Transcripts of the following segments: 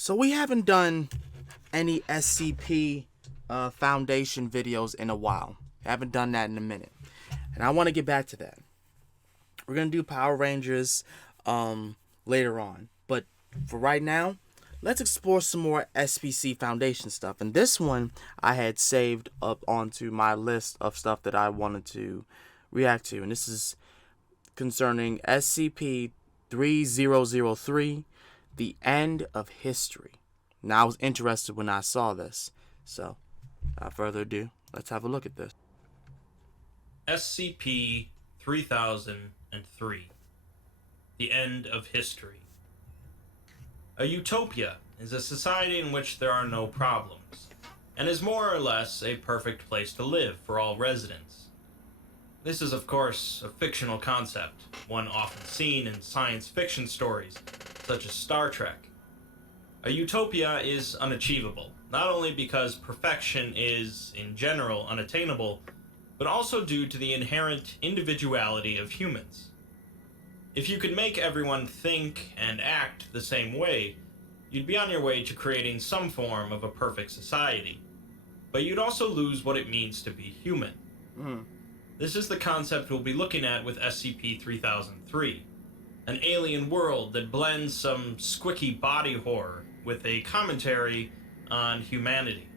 So we haven't done any SCP Foundation videos in a while. Haven't done that in a minute. And I want to get back to that. We're going to do Power Rangers later on. But for right now, let's explore some more SPC Foundation stuff. And this one I had saved up onto my list of stuff that I wanted to react to. And this is concerning SCP-3003, The End of History. Now I was interested when I saw this. So, without further ado, let's have a look at this. SCP-3003, The End of History. A utopia is a society in which there are no problems, and is more or less a perfect place to live for all residents. This is, of course, a fictional concept, one often seen in science fiction stories, such as Star Trek. A utopia is unachievable, not only because perfection is, in general, unattainable, but also due to the inherent individuality of humans. If you could make everyone think and act the same way, you'd be on your way to creating some form of a perfect society. But you'd also lose what it means to be human. This is the concept we'll be looking at with SCP-3003, an alien world that blends some squicky body horror with a commentary on humanity.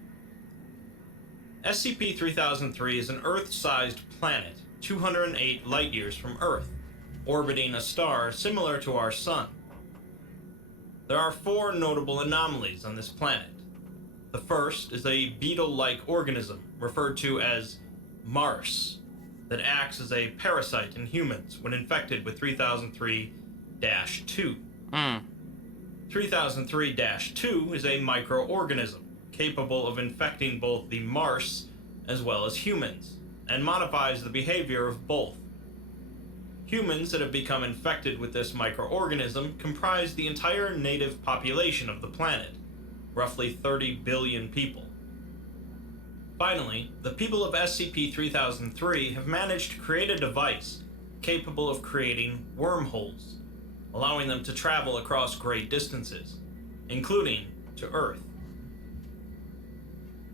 SCP-3003 is an Earth-sized planet, 208 light-years from Earth, orbiting a star similar to our Sun. There are 4 notable anomalies on this planet. The first is a beetle-like organism, referred to as Mars, that acts as a parasite in humans when infected with 3003-2. 3003-2 is a microorganism capable of infecting both the Mars as well as humans, and modifies the behavior of both. Humans that have become infected with this microorganism comprise the entire native population of the planet, roughly 30 billion people. Finally, the people of SCP-3003 have managed to create a device capable of creating wormholes, allowing them to travel across great distances, including to Earth.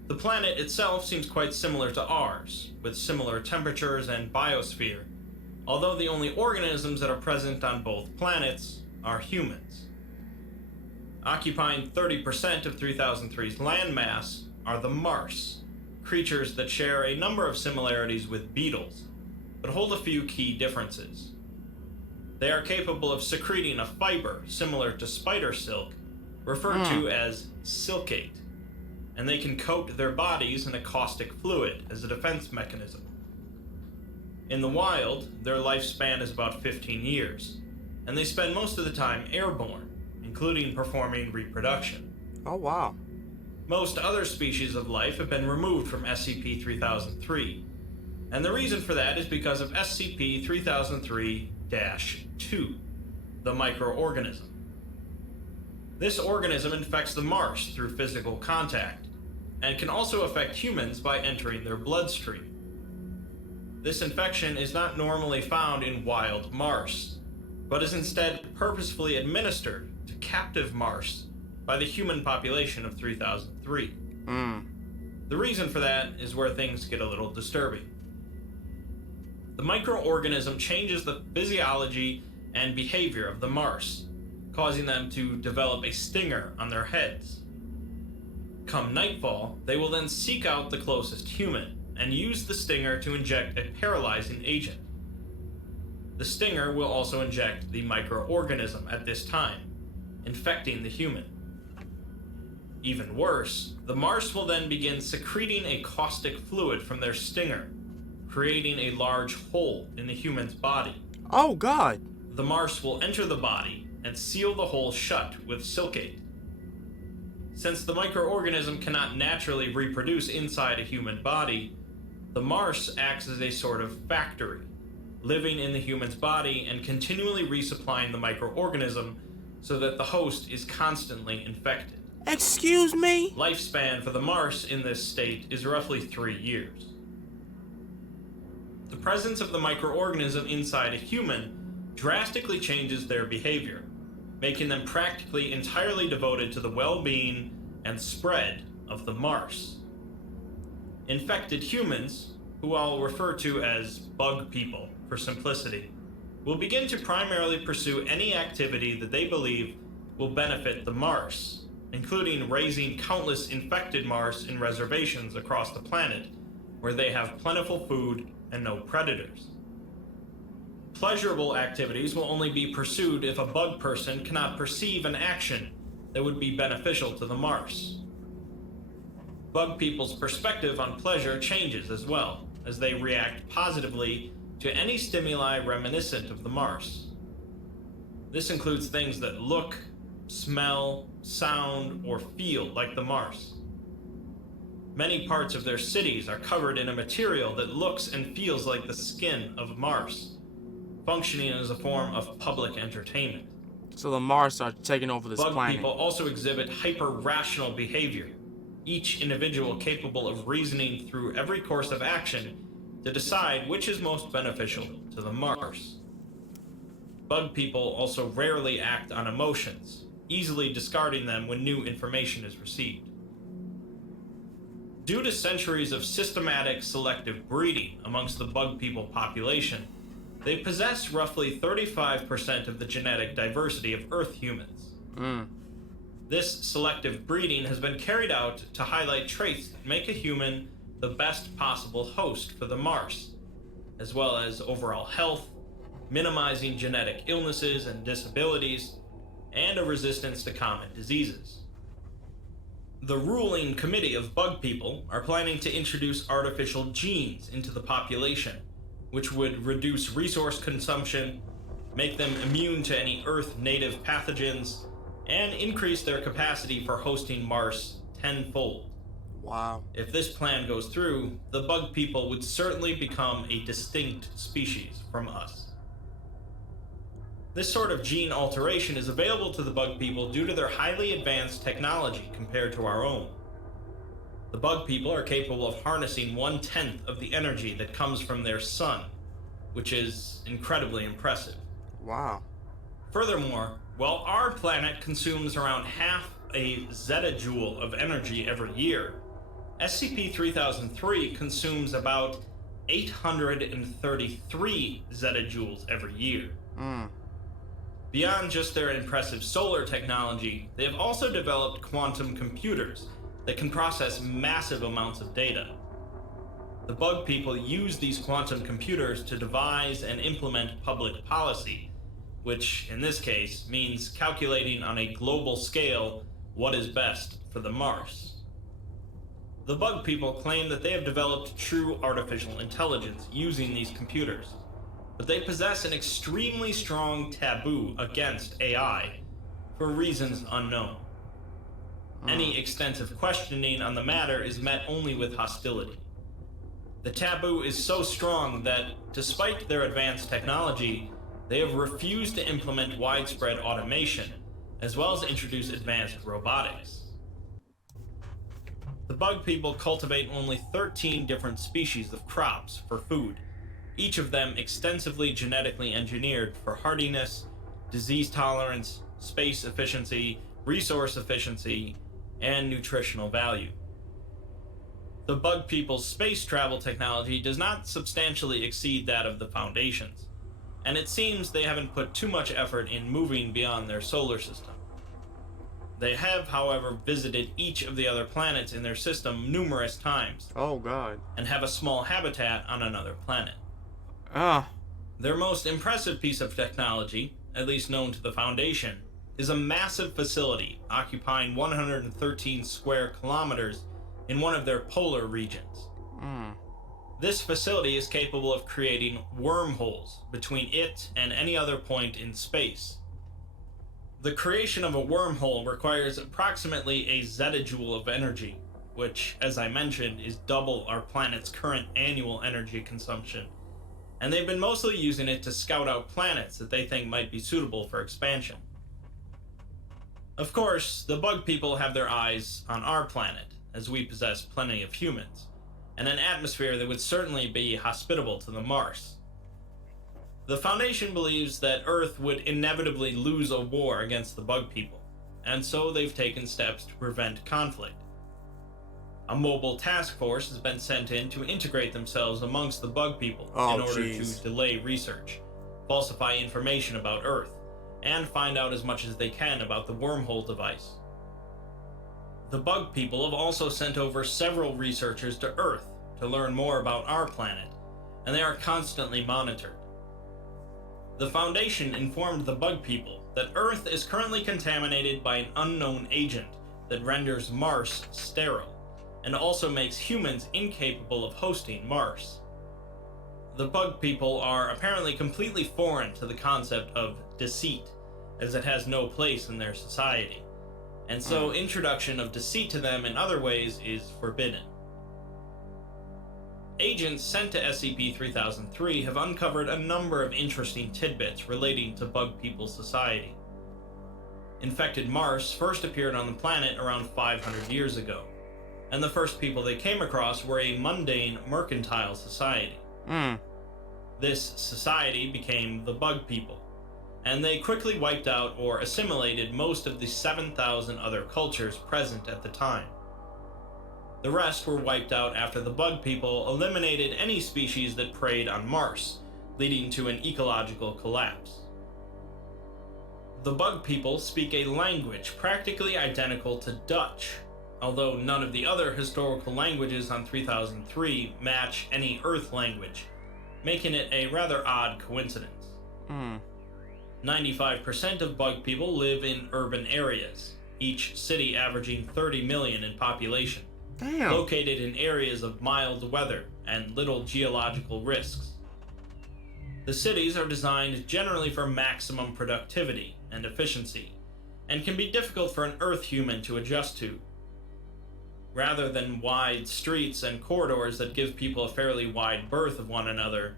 The planet itself seems quite similar to ours, with similar temperatures and biosphere, although the only organisms that are present on both planets are humans. Occupying 30% of 3003's landmass are the Mars, creatures that share a number of similarities with beetles, but hold a few key differences. They are capable of secreting a fiber similar to spider silk, referred to as silkate, and they can coat their bodies in a caustic fluid as a defense mechanism. In the wild, their lifespan is about 15 years, and they spend most of the time airborne, including performing reproduction. Oh, wow. Most other species of life have been removed from SCP-3003, and the reason for that is because of SCP-3003-2, the microorganism. This organism infects the Mars through physical contact, and can also affect humans by entering their bloodstream. This infection is not normally found in wild Mars, but is instead purposefully administered to captive Mars by the human population of 3003. The reason for that is where things get a little disturbing. The microorganism changes the physiology and behavior of the Mars, causing them to develop a stinger on their heads. Come nightfall, they will then seek out the closest human and use the stinger to inject a paralyzing agent. The stinger will also inject the microorganism at this time, infecting the human. Even worse, the Mars will then begin secreting a caustic fluid from their stinger, creating a large hole in the human's body. Oh, God. The Mars will enter the body and seal the hole shut with silkate. Since the microorganism cannot naturally reproduce inside a human body, the Mars acts as a sort of factory, living in the human's body and continually resupplying the microorganism so that the host is constantly infected. Excuse me? Lifespan for the Mars in this state is roughly 3 years. The presence of the microorganism inside a human drastically changes their behavior, making them practically entirely devoted to the well-being and spread of the Mars. Infected humans, who I'll refer to as bug people for simplicity, will begin to primarily pursue any activity that they believe will benefit the Mars, including raising countless infected Mars in reservations across the planet, where they have plentiful food and no predators. Pleasurable activities will only be pursued if a bug person cannot perceive an action that would be beneficial to the Mars. Bug people's perspective on pleasure changes as well, as they react positively to any stimuli reminiscent of the Mars. This includes things that look, smell, sound, or feel like the Mars. Many parts of their cities are covered in a material that looks and feels like the skin of Mars, functioning as a form of public entertainment. So the Mars are taking over this Bug planet. people also exhibit hyper-rational behavior, each individual capable of reasoning through every course of action to decide which is most beneficial to the Mars. Bug people also rarely act on emotions, easily discarding them when new information is received. Due to centuries of systematic selective breeding amongst the bug people population, they possess roughly 35% of the genetic diversity of Earth humans. This selective breeding has been carried out to highlight traits that make a human the best possible host for the Mars, as well as overall health, minimizing genetic illnesses and disabilities, and a resistance to common diseases. The ruling committee of bug people are planning to introduce artificial genes into the population, which would reduce resource consumption, make them immune to any Earth-native pathogens, and increase their capacity for hosting Mars tenfold. Wow. If this plan goes through, the bug people would certainly become a distinct species from us. This sort of gene alteration is available to the bug people due to their highly advanced technology compared to our own. The bug people are capable of harnessing 1/10 of the energy that comes from their sun, which is incredibly impressive. Wow. Furthermore, while our planet consumes around half a zettajoule of energy every year, SCP-3003 consumes about 833 zettajoules every year. Beyond just their impressive solar technology, they have also developed quantum computers that can process massive amounts of data. The bug people use these quantum computers to devise and implement public policy, which in this case means calculating on a global scale what is best for the Mars. The bug people claim that they have developed true artificial intelligence using these computers, but they possess an extremely strong taboo against AI for reasons unknown. Any extensive questioning on the matter is met only with hostility. The taboo is so strong that, despite their advanced technology, they have refused to implement widespread automation, as well as introduce advanced robotics. The bug people cultivate only 13 different species of crops for food, each of them extensively genetically engineered for hardiness, disease tolerance, space efficiency, resource efficiency, and nutritional value. The bug people's space travel technology does not substantially exceed that of the Foundation's, and it seems they haven't put too much effort in moving beyond their solar system. They have, however, visited each of the other planets in their system numerous times. Oh, God. And have a small habitat on another planet. Their most impressive piece of technology, at least known to the Foundation, is a massive facility occupying 113 square kilometers in one of their polar regions. This facility is capable of creating wormholes between it and any other point in space. The creation of a wormhole requires approximately a zettajoule of energy, which, as I mentioned, is double our planet's current annual energy consumption, and they've been mostly using it to scout out planets that they think might be suitable for expansion. Of course, the bug people have their eyes on our planet, as we possess plenty of humans, and an atmosphere that would certainly be hospitable to the Mars. The Foundation believes that Earth would inevitably lose a war against the bug people, and so they've taken steps to prevent conflict. A mobile task force has been sent in to integrate themselves amongst the bug people in order to delay research, falsify information about Earth, and find out as much as they can about the wormhole device. The bug people have also sent over several researchers to Earth to learn more about our planet, and they are constantly monitored. The Foundation informed the bug people that Earth is currently contaminated by an unknown agent that renders Mars sterile, and also makes humans incapable of hosting Mars. The bug people are apparently completely foreign to the concept of deceit, as it has no place in their society, and so introduction of deceit to them in other ways is forbidden. Agents sent to SCP-3003 have uncovered a number of interesting tidbits relating to bug people society. Infected Mars first appeared on the planet around 500 years ago, and the first people they came across were a mundane mercantile society. This society became the bug people, and they quickly wiped out or assimilated most of the 7,000 other cultures present at the time. The rest were wiped out after the bug people eliminated any species that preyed on Mars, leading to an ecological collapse. The bug people speak a language practically identical to Dutch, although none of the other historical languages on 3003 match any Earth language, making it a rather odd coincidence. 95% of bug people live in urban areas, each city averaging 30 million in population, located in areas of mild weather and little geological risks. The cities are designed generally for maximum productivity and efficiency, and can be difficult for an Earth human to adjust to. Rather than wide streets and corridors that give people a fairly wide berth of one another,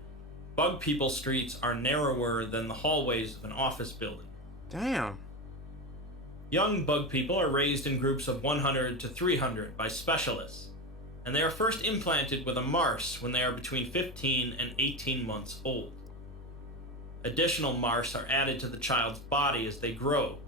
bug people streets are narrower than the hallways of an office building. Damn. Young bug people are raised in groups of 100 to 300 by specialists, and they are first implanted with a Mars when they are between 15 and 18 months old. Additional Mars are added to the child's body as they grow,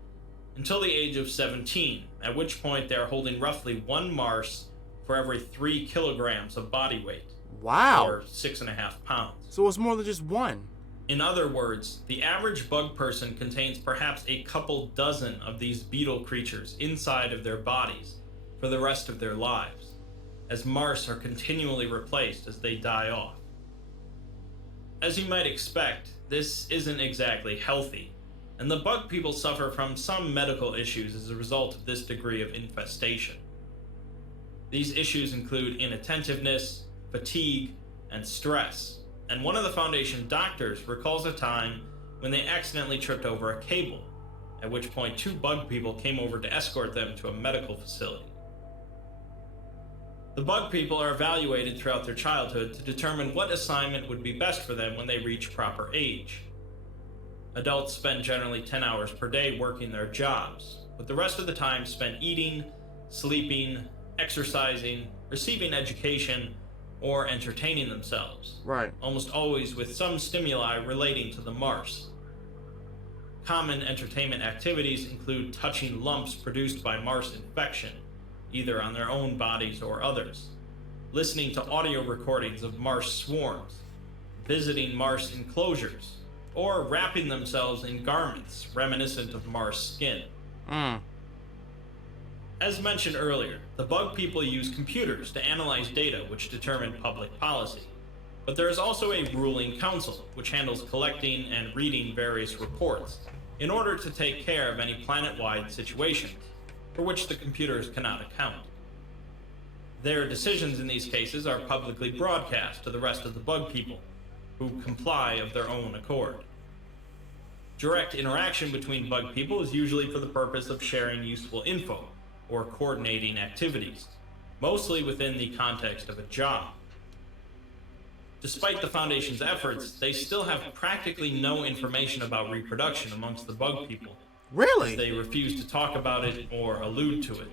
until the age of 17, at which point they are holding roughly 1 Mars for every 3 kilograms of body weight. Wow. Or 6.5 pounds. So it's more than just one. In other words, the average bug person contains perhaps a couple dozen of these beetle creatures inside of their bodies for the rest of their lives, as Mars are continually replaced as they die off. As you might expect, this isn't exactly healthy, and the bug people suffer from some medical issues as a result of this degree of infestation. These issues include inattentiveness, fatigue, and stress, and one of the Foundation doctors recalls a time when they accidentally tripped over a cable, at which point 2 bug people came over to escort them to a medical facility. The bug people are evaluated throughout their childhood to determine what assignment would be best for them when they reach proper age. Adults spend generally 10 hours per day working their jobs, with the rest of the time spent eating, sleeping, exercising, receiving education, or entertaining themselves. Right. Almost always with some stimuli relating to the Mars. Common entertainment activities include touching lumps produced by Mars infection, either on their own bodies or others, listening to audio recordings of Mars swarms, visiting Mars enclosures, or wrapping themselves in garments reminiscent of Mars skin. As mentioned earlier, the bug people use computers to analyze data which determine public policy, but there is also a ruling council which handles collecting and reading various reports in order to take care of any planet-wide situations for which the computers cannot account. Their decisions in these cases are publicly broadcast to the rest of the bug people, who comply of their own accord. Direct interaction between bug people is usually for the purpose of sharing useful info or coordinating activities, mostly within the context of a job. Despite the Foundation's efforts, they still have practically no information about reproduction amongst the bug people. Really? They refuse to talk about it or allude to it.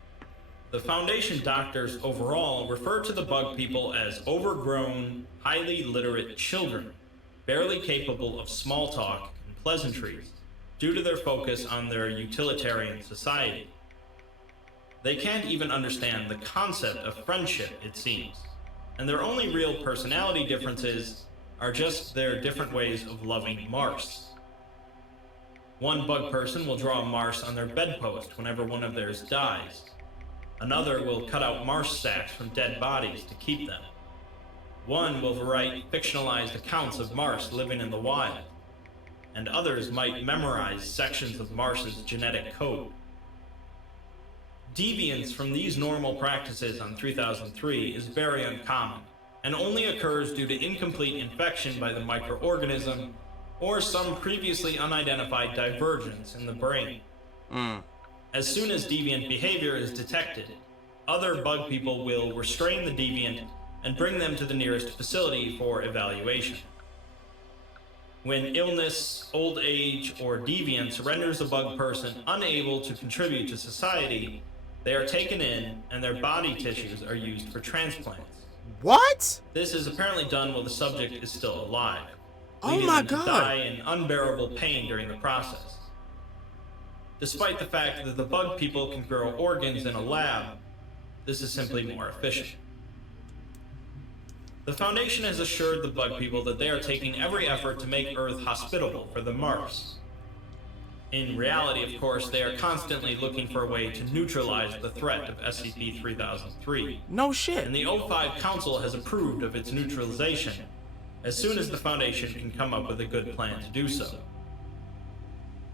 The Foundation doctors overall refer to the bug people as overgrown, highly literate children, barely capable of small talk and pleasantries due to their focus on their utilitarian society. They can't even understand the concept of friendship, it seems, and their only real personality differences are just their different ways of loving Mars. One bug person will draw a Mars on their bedpost whenever one of theirs dies. Another will cut out Mars sacks from dead bodies to keep them. One will write fictionalized accounts of Mars living in the wild, and others might memorize sections of Mars's genetic code. Deviance from these normal practices on 3003 is very uncommon, and only occurs due to incomplete infection by the microorganism or some previously unidentified divergence in the brain. As soon as deviant behavior is detected, other bug people will restrain the deviant and bring them to the nearest facility for evaluation. When illness, old age, or deviance renders a bug person unable to contribute to society, they are taken in and their body tissues are used for transplants. What? This is apparently done while the subject is still alive, Oh leaving my them to God. die in unbearable pain during the process. Despite the fact that the bug people can grow organs in a lab, this is simply more efficient. The Foundation has assured the bug people that they are taking every effort to make Earth hospitable for the Mars. In reality, of course, they are constantly looking for a way to neutralize the threat of SCP-3003. No shit. And the O5 Council has approved of its neutralization as soon as the Foundation can come up with a good plan to do so.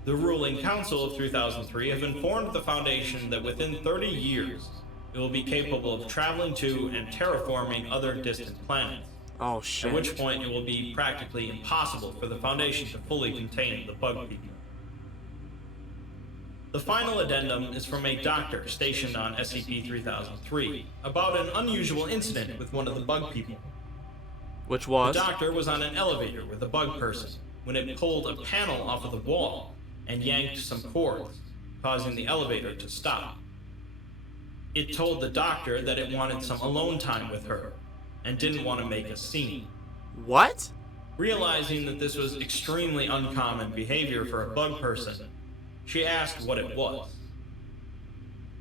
The ruling Council of 3003 have informed the Foundation that within 30 years, it will be capable of traveling to and terraforming other distant planets, Oh shit. at which point it will be practically impossible for the Foundation to fully contain the bug people. The final addendum is from a doctor stationed on SCP-3003 about an unusual incident with one of the bug people. Which The was? doctor was on an elevator with a bug person when it pulled a panel off of the wall and yanked some cords, causing the elevator to stop. It told the doctor that it wanted some alone time with her and didn't want to make a scene. What? Realizing that this was extremely uncommon behavior for a bug person, she asked what it was.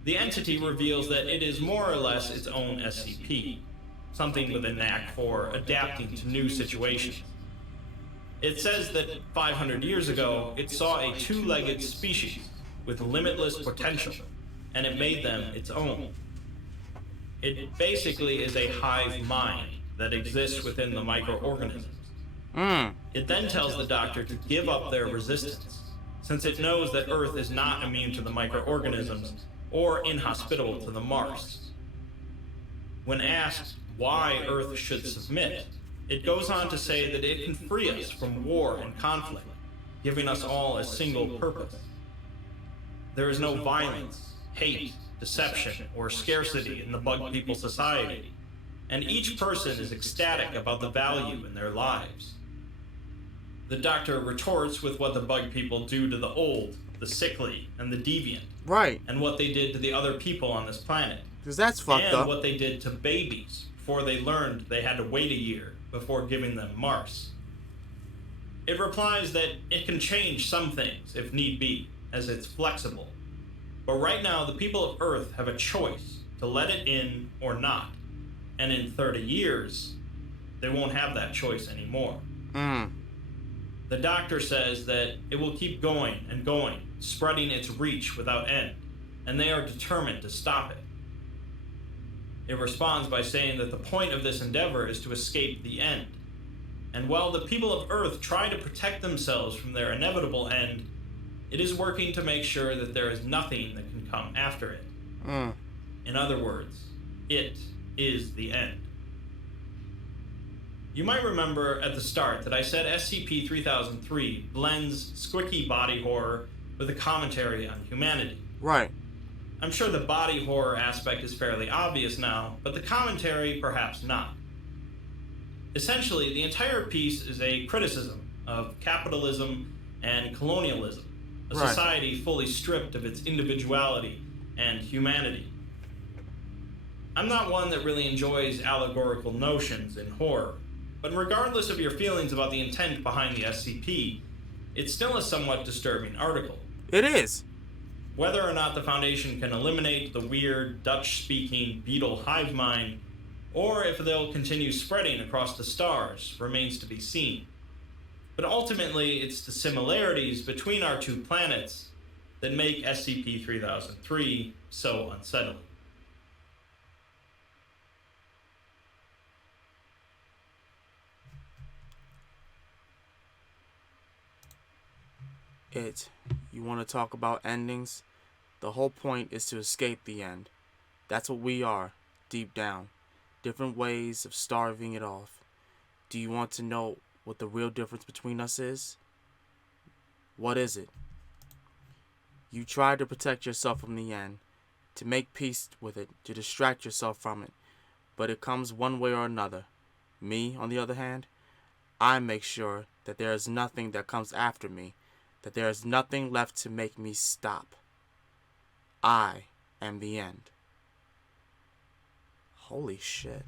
The entity reveals that it is more or less its own SCP, something with a knack for adapting to new situations. It says that 500 years ago, it saw a two-legged species with limitless potential, and it made them its own. It basically is a hive mind that exists within the microorganisms. It then tells the doctor to give up their resistance, since it knows that Earth is not immune to the microorganisms or inhospitable to the Mars. When asked why Earth should submit, it goes on to say that it can free us from war and conflict, giving us all a single purpose. There is no violence, hate, deception, or scarcity in the bug people society, and each person is ecstatic about the value in their lives. The doctor retorts with what the bug people do to the old, the sickly, and the deviant, Right. and what they did to the other people on this planet, Because that's fucked and up. what they did to babies before they learned they had to wait a year before giving them Mars. It replies that it can change some things if need be, as it's flexible. But right now, the people of Earth have a choice to let it in or not. And in 30 years, they won't have that choice anymore. The doctor says that it will keep going and going, spreading its reach without end, and they are determined to stop it. It responds by saying that the point of this endeavor is to escape the end. And while the people of Earth try to protect themselves from their inevitable end, it is working to make sure that there is nothing that can come after it. In other words, it is the end. You might remember at the start that I said SCP-3003 blends squicky body horror with a commentary on humanity. Right. I'm sure the body horror aspect is fairly obvious now, but the commentary perhaps not. Essentially, the entire piece is a criticism of capitalism and colonialism, a Right. society fully stripped of its individuality and humanity. I'm not one that really enjoys allegorical notions in horror, But regardless of your feelings about the intent behind the SCP, it's still a somewhat disturbing article. It is. Whether or not the Foundation can eliminate the weird, Dutch-speaking beetle hive mind, or if they'll continue spreading across the stars, remains to be seen. But ultimately, it's the similarities between our two planets that make SCP-3003 so unsettling. You want to talk about endings? The whole point is to escape the end. That's what we are, deep down. Different ways of starving it off. Do you want to know what the real difference between us is? What is it? You try to protect yourself from the end, to make peace with it, to distract yourself from it, but it comes one way or another. Me, on the other hand, I make sure that there is nothing that comes after me, that there is nothing left to make me stop. I am the end. Holy shit.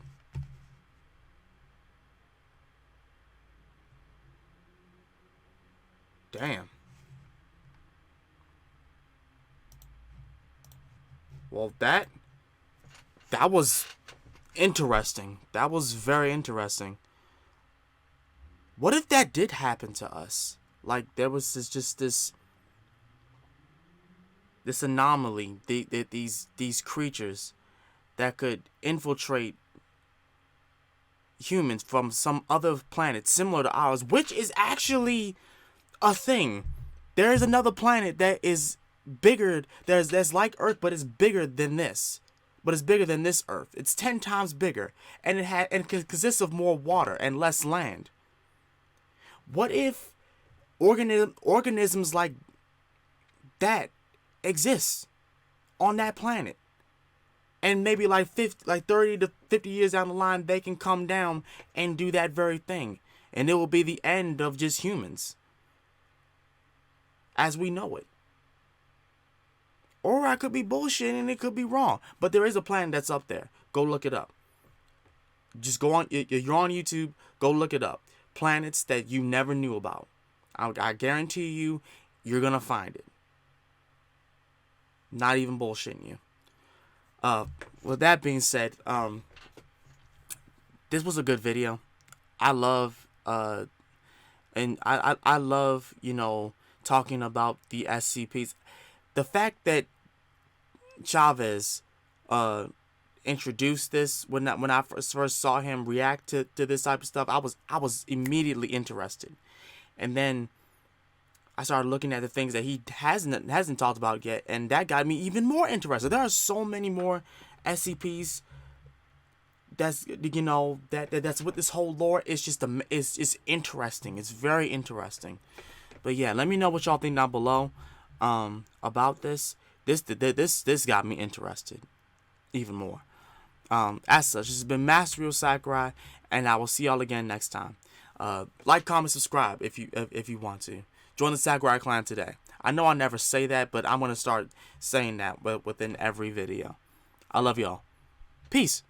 Damn. Well, that was interesting. That was very interesting. What if that did happen to us? Like, there was this anomaly, these creatures that could infiltrate humans from some other planet similar to ours, which is actually a thing. There is another planet that is bigger, that's like Earth, but it's bigger than this. But it's bigger than this Earth. It's 10 times bigger, and it consists of more water and less land. What if organisms like that exist on that planet, and maybe like 30 to 50 years down the line, they can come down and do that very thing, and it will be the end of just humans as we know it. Or I could be bullshitting and it could be wrong. But there is a planet that's up there. Go look it up. Just go on. You're on YouTube. Go look it up. Planets that you never knew about. I guarantee you, you're going to find it. Not even bullshitting you. With that being said, this was a good video. I love, and I love, talking about the SCPs. The fact that Chavez introduced this, when I first saw him react to this type of stuff, I was immediately interested. And then I started looking at the things that he hasn't talked about yet, and that got me even more interested. There are so many more SCPs that's that's with this whole lore. It's just it's interesting. It's very interesting. But yeah, let me know what y'all think down below about this. This got me interested even more. As such, this has been Master Ryo Sakurai, and I will see y'all again next time. Like, comment, subscribe if you want to. Join the Sakurai clan today. I know I never say that, but I'm gonna start saying that within every video. I love y'all. Peace.